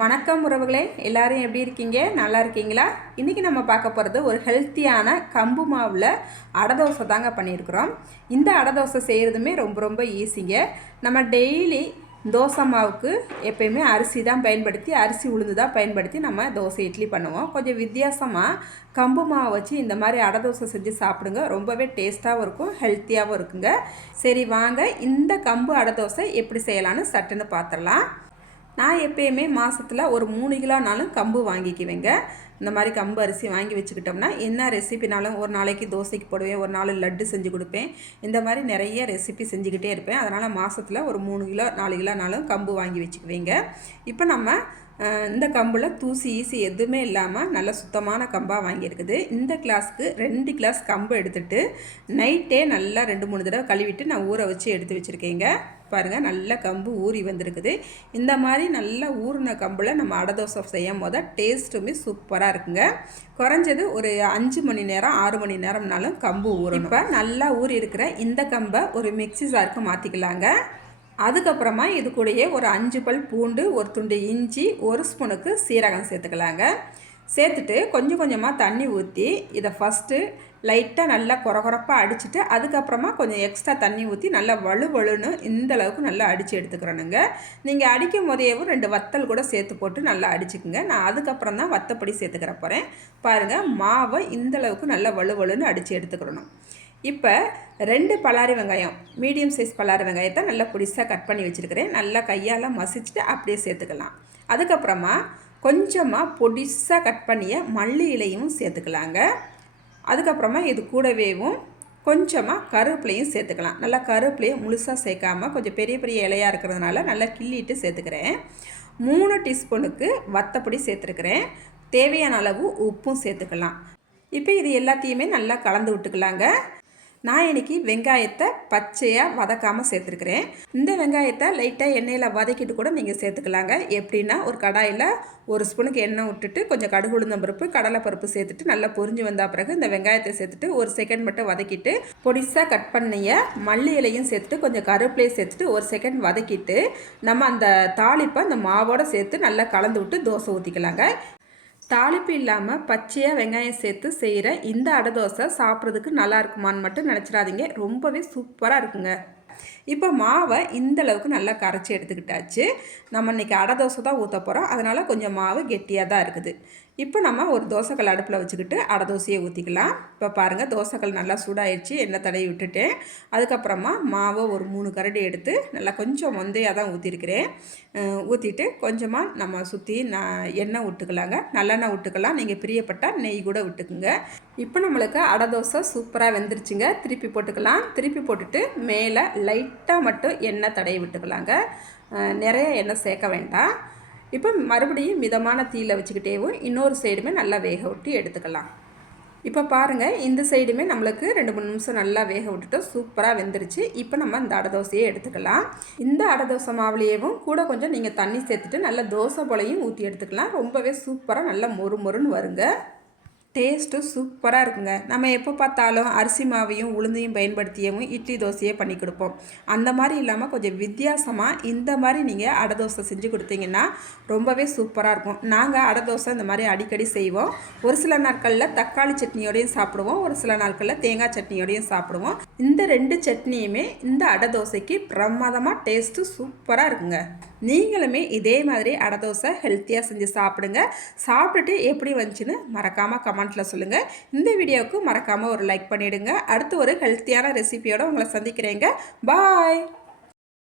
வணக்கம் உறவுகளே எல்லாரும் எப்படி இருக்கீங்க? நல்லா இருக்கீங்களா? இன்றைக்கி நம்ம பார்க்க போகிறது ஒரு ஹெல்த்தியான கம்பு மாவில் அடை தோசை தாங்க பண்ணியிருக்கிறோம். இந்த அடை தோசை செய்கிறதுமே ரொம்ப ரொம்ப ஈஸிங்க நம்ம டெய்லி தோசை மாவுக்கு எப்பயுமே அரிசி தான் பயன்படுத்தி அரிசி உளுந்து தான் பயன்படுத்தி நம்ம தோசை இட்லி பண்ணுவோம். கொஞ்சம் வித்தியாசமாக கம்பு மாவு வச்சு இந்த மாதிரி அடை தோசை செஞ்சு சாப்பிடுங்க. ரொம்பவே டேஸ்ட்டாகவும் இருக்கும் ஹெல்த்தியாகவும் இருக்குங்க. சரி வாங்க இந்த கம்பு அடை தோசை எப்படி செய்யலான்னு சட்டுன்னு பார்த்துடலாம். நான் எப்பயுமே மாதத்தில் ஒரு மூணு கிலோனாலும் கம்பு வாங்கிக்குவேங்க. இந்த மாதிரி கம்பு அரிசி வாங்கி வச்சுக்கிட்டோம்னா என்ன ரெசிபினாலும் ஒரு நாளைக்கு தோசைக்கு போடுவேன் ஒரு நாள் லட்டு செஞ்சு கொடுப்பேன். இந்த மாதிரி நிறைய ரெசிபி செஞ்சுக்கிட்டே இருப்பேன். அதனால் மாதத்தில் ஒரு மூணு கிலோ நாலு கிலோனாலும் கம்பு வாங்கி வச்சுக்குவேங்க. இப்போ நம்ம இந்த கம்பில் தூசி ஈசி எதுவுமே இல்லாமல் நல்ல சுத்தமான கம்பாக வாங்கியிருக்குது. இந்த கிளாஸ்க்கு ரெண்டு கிளாஸ் கம்பு எடுத்துகிட்டு நைட்டே நல்லா ரெண்டு மூணு தடவை கழுவிட்டு நான் ஊற வச்சு எடுத்து வச்சுருக்கேங்க. பாருங்கள் நல்ல கம்பு ஊறி வந்திருக்குது. இந்த மாதிரி நல்லா ஊறின கம்பில் நம்ம அடை தோசை செய்யும் போது டேஸ்ட்டுமே சூப்பராக இருக்குங்க. குறைஞ்சது ஒரு அஞ்சு மணி நேரம் ஆறு மணி நேரம்னாலும் கம்பு ஊறணும். இப்போ நல்லா ஊறி இருக்கிற இந்த கம்பை ஒரு மிக்ஸி ஜாருக்கு மாற்றிக்கலாங்க அதுக்கப்புறமா இது கூடயே ஒரு அஞ்சு பல் பூண்டு ஒரு துண்டு இஞ்சி ஒரு ஸ்பூனுக்கு சீரகம் சேர்த்துக்கலாங்க. சேர்த்துட்டு கொஞ்சம் கொஞ்சமாக தண்ணி ஊற்றி இதை ஃபஸ்ட்டு லைட்டாக நல்லா குறகுறப்பாக அடிச்சுட்டு அதுக்கப்புறமா கொஞ்சம் எக்ஸ்ட்ரா தண்ணி ஊற்றி நல்லா வலு வலுன்னு இந்த அளவுக்கு நல்லா அடித்து எடுத்துக்கிறணுங்க. நீங்கள் அடிக்கும் போதேவும் ரெண்டு வத்தல் கூட சேர்த்து போட்டு நல்லா அடிச்சுக்குங்க. நான் அதுக்கப்புறம் தான் வத்தப்படி சேர்த்துக்கிற போகிறேன் பாருங்கள் மாவை இந்த அளவுக்கு நல்லா வலு வலுன்னு அடித்து எடுத்துக்கிறணும். இப்போ ரெண்டு பலாரி வெங்காயம் மீடியம் சைஸ் பலாரி வெங்காயத்தை நல்லா புடிசாக கட் பண்ணி வச்சுருக்கிறேன். நல்லா கையால் மசிச்சுட்டு அப்படியே சேர்த்துக்கலாம். அதுக்கப்புறமா கொஞ்சமாக பொடிசாக கட் பண்ணிய மல்லி இலையும் சேர்த்துக்கலாங்க. அதுக்கப்புறமா இது கூடவேவும் கொஞ்சமாக கருவேப்பிலையும் சேர்த்துக்கலாம். நல்லா கருவேப்பிலையும் முழுசாக சேர்க்காம கொஞ்சம் பெரிய பெரிய இலையாக இருக்கிறதுனால நல்லா கிள்ளிட்டு சேர்த்துக்கிறேன். மூணு டீஸ்பூனுக்கு வத்தப்பொடி சேர்த்துருக்குறேன். தேவையான அளவு உப்பும் சேர்த்துக்கலாம். இப்போ இது எல்லாத்தையுமே நல்லா கலந்து விட்டுக்கலாங்க. நான் இன்னைக்கு வெங்காயத்தை பச்சையாக வதக்காமல் சேர்த்துருக்குறேன். இந்த வெங்காயத்தை லைட்டாக எண்ணெயில் வதக்கிட்டு கூட நீங்கள் சேர்த்துக்கலாங்க. எப்படின்னா ஒரு கடாயில் ஒரு ஸ்பூனுக்கு எண்ணெய் விட்டுட்டு கொஞ்சம் கடுகு உளுந்தம் பருப்பு கடலை பருப்பு சேர்த்துட்டு நல்லா பொரிஞ்சு வந்த பிறகு இந்த வெங்காயத்தை சேர்த்துட்டு ஒரு செகண்ட் மட்டும் வதக்கிட்டு பொடிசாக கட் பண்ணிய மல்லி இலையும் சேர்த்துட்டு கொஞ்சம் கருவேப்பிலையும் சேர்த்துட்டு ஒரு செகண்ட் வதக்கிட்டு நம்ம அந்த தாளிப்பை அந்த மாவோட சேர்த்து நல்லா கலந்து விட்டு தோசை ஊற்றிக்கலாங்க தாளிப்பு இல்லாமல் பச்சையாக வெங்காயம் சேர்த்து செய்கிற இந்த அடை தோசை சாப்பிட்றதுக்கு நல்லா இருக்குமான்னு மட்டும் நினச்சிடாதீங்க. ரொம்பவே சூப்பராக இருக்குங்க. இப்போ மாவை இந்த அளவுக்கு நல்லா கரைச்சி எடுத்துக்கிட்டாச்சு. நம்ம இன்றைக்கி அடை தோசை தான் ஊற்ற போகிறோம் அதனால் கொஞ்சம் மாவு கெட்டியாக தான் இருக்குது. இப்போ நம்ம ஒரு தோசைக்கல் அடுப்பில் வச்சுக்கிட்டு அடை தோசையை ஊற்றிக்கலாம். இப்போ பாருங்கள் தோசைக்கல் நல்லா சூடாயிடுச்சு எண்ணெய் தடவி விட்டுட்டேன். அதுக்கப்புறமா மாவை ஒரு மூணு கரடி எடுத்து நல்லா கொஞ்சம் மொந்தையாக தான் ஊற்றிருக்கிறேன் ஊற்றிட்டு கொஞ்சமாக நம்ம சுற்றி நான் எண்ணெய் விட்டுக்கலாங்க. நல்லெண்ணெய் விட்டுக்கலாம். நீங்கள் பிரியப்பட்டால் நெய் கூட விட்டுக்குங்க. இப்போ நம்மளுக்கு அடை தோசை சூப்பராக வெந்துருச்சுங்க. திருப்பி போட்டுக்கலாம். திருப்பி போட்டுட்டு மேலே லைட்டாக மட்டும் எண்ணெய் தடவி விட்டுக்கலாங்க. நிறைய எண்ணெய் சேர்க்க வேண்டாம். இப்போ மறுபடியும் மிதமான தீயில் வச்சுக்கிட்டேவும் இன்னொரு சைடுமே நல்லா வேக விட்டு எடுத்துக்கலாம். இப்போ பாருங்கள் இந்த சைடுமே நம்மளுக்கு ரெண்டு மூணு நிமிஷம் நல்லா வேக விட்டுட்டு சூப்பராக வெந்துருச்சு. இப்போ நம்ம இந்த அடை தோசையை எடுத்துக்கலாம். இந்த அடை தோசை மாவுலேயேவும் கூட கொஞ்சம் நீங்கள் தண்ணி சேர்த்துட்டு நல்லா தோசை போலையும் ஊற்றி எடுத்துக்கலாம். ரொம்பவே சூப்பராக நல்லா மொறு மொறுன்னு வருங்க. டேஸ்ட்டும் சூப்பராக இருக்குங்க. நம்ம எப்போ பார்த்தாலும் அரிசி மாவையும் உளுந்தையும் பயன்படுத்தியவும் இட்லி தோசையே பண்ணி கொடுப்போம். அந்த மாதிரி இல்லாமல் கொஞ்சம் வித்தியாசமாக இந்த மாதிரி நீங்கள் அடை தோசை செஞ்சு கொடுத்தீங்கன்னா ரொம்பவே சூப்பராக இருக்கும். நாங்கள் அடை தோசை இந்த மாதிரி அடிக்கடி செய்வோம். ஒரு சில நாட்களில் தக்காளி சட்னியோடையும் சாப்பிடுவோம். ஒரு சில நாட்களில் தேங்காய் சட்னியோடையும் சாப்பிடுவோம். இந்த ரெண்டு சட்னியுமே இந்த அடை தோசைக்கு பிரமாதமாக டேஸ்ட்டு சூப்பராக இருக்குங்க. நீங்களுமே இதே மாதிரி அடை தோசை ஹெல்த்தியாக செஞ்சு சாப்பிடுங்க. சாப்பிட்டுட்டு எப்படி வந்துச்சுன்னு மறக்காமல் கமெண்ட்டில் சொல்லுங்கள் இந்த வீடியோவுக்கு மறக்காமல் ஒரு லைக் பண்ணிவிடுங்க அடுத்து ஒரு ஹெல்த்தியான ரெசிபியோடு உங்களை சந்திக்கிறேங்க. பாய்